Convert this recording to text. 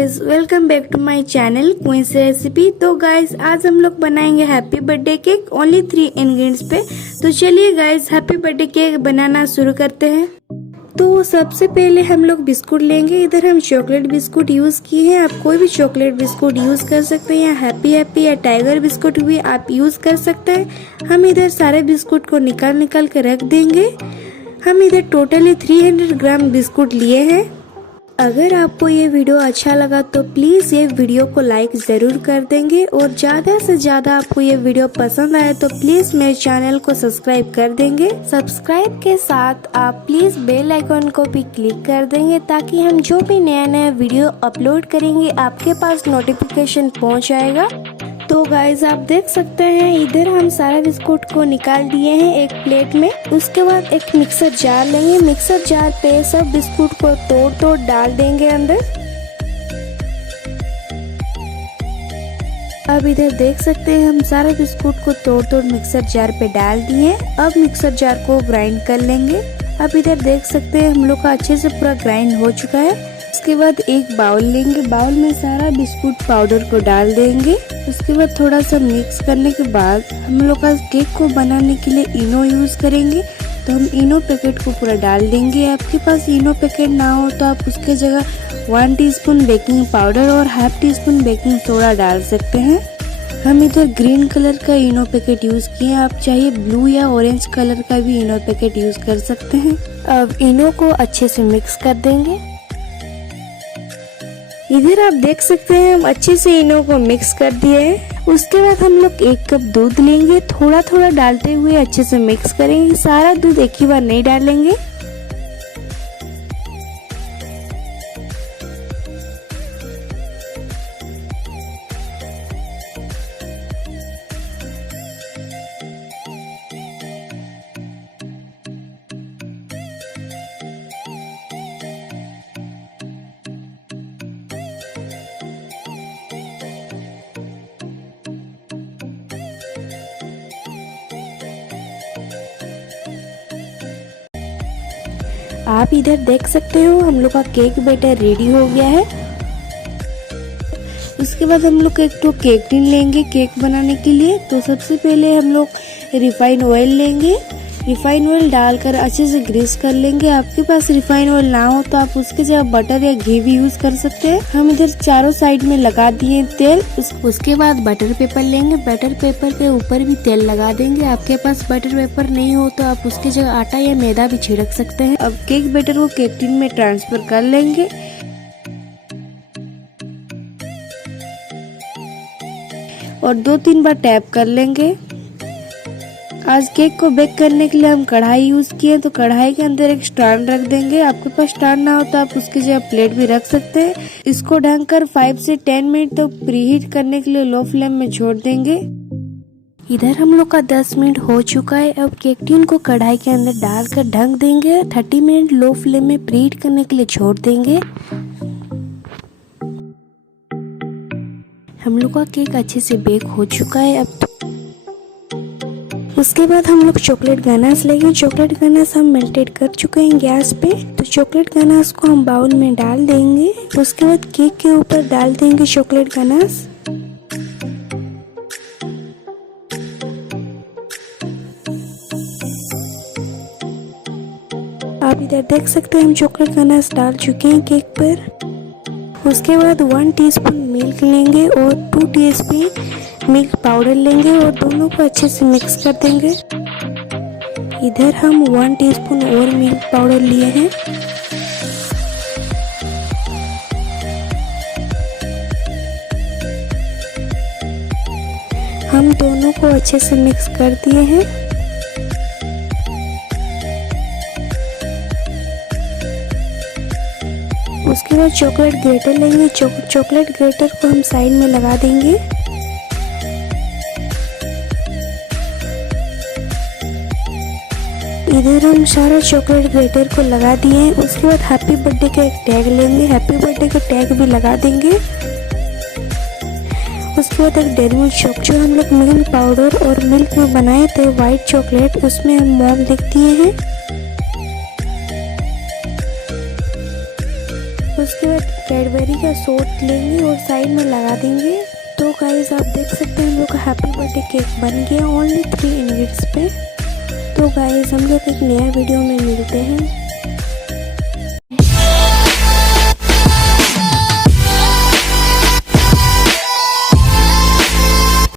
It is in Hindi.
Guys, welcome back to my channel Queens Recipe. तो गाइस आज हम लोग बनाएंगे happy birthday cake only 3 ingredients पे। तो चलिए गाइस हैप्पी बर्थडे केक बनाना शुरू करते हैं। तो सबसे पहले हम लोग बिस्कुट लेंगे। इधर हम चॉकलेट बिस्कुट यूज किए हैं, आप कोई भी चॉकलेट बिस्कुट यूज कर सकते हैं, या हैप्पी हैप्पी या टाइगर बिस्कुट भी आप यूज कर सकते हैं। हम इधर सारे बिस्कुट को निकाल के रख देंगे। हम इधर टोटली 300 ग्राम बिस्कुट लिए हैं। अगर आपको ये वीडियो अच्छा लगा तो प्लीज ये वीडियो को लाइक जरूर कर देंगे, और ज्यादा से ज्यादा आपको ये वीडियो पसंद आए तो प्लीज मेरे चैनल को सब्सक्राइब कर देंगे। सब्सक्राइब के साथ आप प्लीज बेल आइकन को भी क्लिक कर देंगे, ताकि हम जो भी नया वीडियो अपलोड करेंगे आपके पास नोटिफिकेशन पहुंच जाएगा। तो गाइज आप देख सकते हैं इधर हम सारा बिस्कुट को निकाल दिए हैं एक प्लेट में। उसके बाद एक मिक्सर जार लेंगे। मिक्सर जार पे सब बिस्कुट को तोड़ डाल देंगे अंदर। अब इधर देख सकते हैं हम सारे बिस्कुट को तोड़ मिक्सर जार पे डाल दिए। अब मिक्सर जार को ग्राइंड कर लेंगे। अब इधर देख सकते हैं हम लोग का अच्छे से पूरा ग्राइंड हो चुका है। उसके बाद एक बाउल लेंगे, बाउल में सारा बिस्कुट पाउडर को डाल देंगे। उसके बाद थोड़ा सा मिक्स करने के बाद हम लोग का केक को बनाने के लिए इनो यूज करेंगे। तो हम इनो पैकेट को पूरा डाल देंगे। आपके पास इनो पैकेट ना हो तो आप उसके जगह 1 टीस्पून बेकिंग पाउडर और ½ टीस्पून बेकिंग सोडा डाल सकते हैं। हम इधर ग्रीन कलर का इनो पैकेट यूज किए, आप चाहिए ब्लू या ऑरेंज कलर का भी इनो पैकेट यूज कर सकते हैं। अब इनो को अच्छे से मिक्स कर देंगे। इधर आप देख सकते हैं हम अच्छे से इनो को मिक्स कर दिए हैं। उसके बाद हम लोग 1 कप दूध लेंगे, थोड़ा डालते हुए अच्छे से मिक्स करेंगे। सारा दूध एक ही बार नहीं डालेंगे। आप इधर देख सकते हो हम लोग का केक बैटर रेडी हो गया है। इसके बाद हम लोग एक तो केक टिन लेंगे केक बनाने के लिए। तो सबसे पहले हम लोग रिफाइन ऑयल लेंगे। रिफाइन ऑयल डालकर अच्छे से ग्रीस कर लेंगे। आपके पास रिफाइन ऑयल ना हो तो आप उसके जगह बटर या घी भी यूज कर सकते हैं। हम इधर चारों साइड में लगा दिए तेल। उसके बाद बटर पेपर लेंगे, बटर पेपर के ऊपर भी तेल लगा देंगे। आपके पास बटर पेपर नहीं हो तो आप उसकी जगह आटा या मैदा भी छिड़क सकते हैं। अब केक बैटर को केक टिन में ट्रांसफर कर लेंगे। और 2-3 बार टैप कर लेंगे। आज केक को बेक करने के लिए हम कढ़ाई यूज किए, तो कढ़ाई के अंदर एक स्टैंड रख देंगे। आपके पास स्टैंड ना हो तो आप उसकी जगह प्लेट भी रख सकते हैं। इसको ढककर 5 से 10 मिनट तो प्रीहीट करने के लिए लो फ्लेम में छोड़ देंगे। इधर हम लोग का 10 मिनट हो चुका है। अब केक टिन को कढ़ाई के अंदर डालकर ढक देंगे। 30 मिनट लो फ्लेम में प्रीहीट करने के लिए छोड़ देंगे। हम लोग का केक अच्छे से बेक हो चुका है। अब उसके बाद हम लोग चॉकलेट गनाश लेंगे। चॉकलेट गनाश हम मेल्टेड कर चुके हैं गैस पे। तो चॉकलेट गनाश को हम बाउल में डाल देंगे। उसके बाद केक के ऊपर डाल देंगे चॉकलेट गनाश। आप इधर देख सकते हैं हम चॉकलेट गनाश डाल चुके हैं केक पर। उसके बाद 1 टीस्पून मिल्क लेंगे और 2 टीस्पून मिल्क पाउडर लेंगे और दोनों को अच्छे से मिक्स कर देंगे। इधर हम 1 टीस्पून और मिल्क पाउडर लिए हैं। हम दोनों को अच्छे से मिक्स कर दिए हैं। उसके बाद चॉकलेट ग्रेटर लेंगे। चॉकलेट ग्रेटर को हम साइड में लगा देंगे। इधर हम सारा चॉकलेट ग्रेटर को लगा दिए हैं। उसके बाद हैप्पी बर्थडे का एक टैग लेंगे, हैप्पी बर्थडे का टैग भी लगा देंगे। उसके बाद एक डेयरी मिल्क चॉक जो हम लोग मिल्क पाउडर और मिल्क में बनाए थे व्हाइट चॉकलेट, उसमें हम मोम लिख दिए हैं। उसके बाद कैडबरी का सोट लेंगे और साइड में लगा देंगे। तो गाइस आप देख सकते हैं हम लोग का हैप्पी बर्थडे केक बन गया ओनली 3 इंग्रेडिएंट्स पे। तो गाइस हम लोग एक नया वीडियो में मिलते हैं।